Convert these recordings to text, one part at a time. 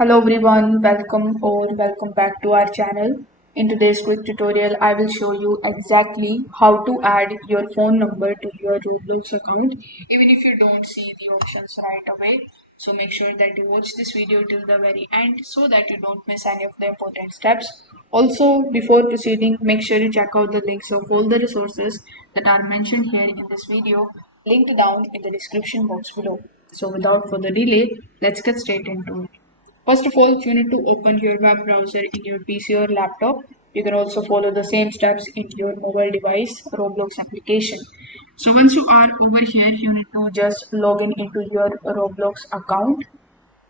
Hello everyone, welcome back to our channel. In today's quick tutorial, I will show you exactly how to add your phone number to your Roblox account, even if you don't see the options right away. So make sure that you watch this video till the very end so that you don't miss any of the important steps. Also, before proceeding, make sure you check out the links of all the resources that are mentioned here in this video, linked down in the description box below. So without further delay, let's get straight into it. First of all, you need to open your web browser in your PC or laptop. You can also follow the same steps in your mobile device, Roblox application. So once you are over here, you need to just log in into your Roblox account.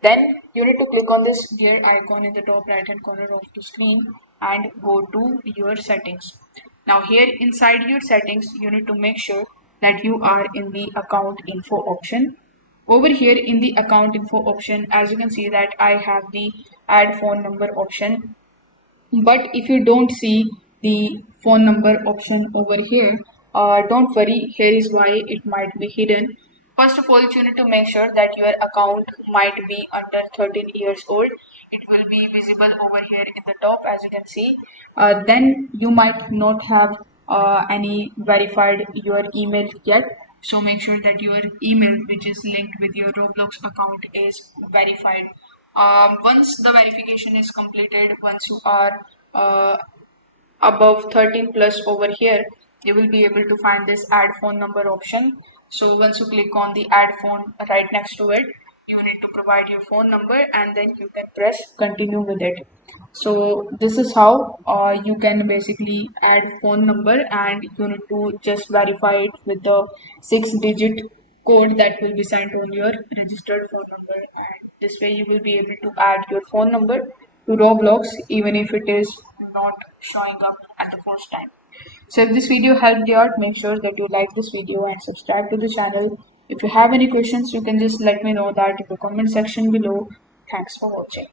Then you need to click on this gear icon in the top right hand corner of the screen and go to your settings. Now here inside your settings, you need to make sure that you are in the account info option. Over here in the account info option, as you can see that I have the add phone number option. But if you don't see the phone number option over here, don't worry, here is why it might be hidden. First of all, you need to make sure that your account might be under 13 years old. It will be visible over here in the top, as you can see. Then you might not have any verified your email yet. So make sure that your email, which is linked with your Roblox account, is verified. Once the verification is completed, once you are uh, above 13 plus over here, you will be able to find this add phone number option. So once you click on the add phone right next to it, you need to provide your phone number and then you can press continue with it. So this is how you can basically add phone number, and you need to just verify it with the 6-digit code that will be sent on your registered phone number, and this way you will be able to add your phone number to Roblox even if it is not showing up at the first time. So if this video helped you out, make sure that you like this video and subscribe to the channel. If you have any questions, you can just let me know that in the comment section below. Thanks for watching.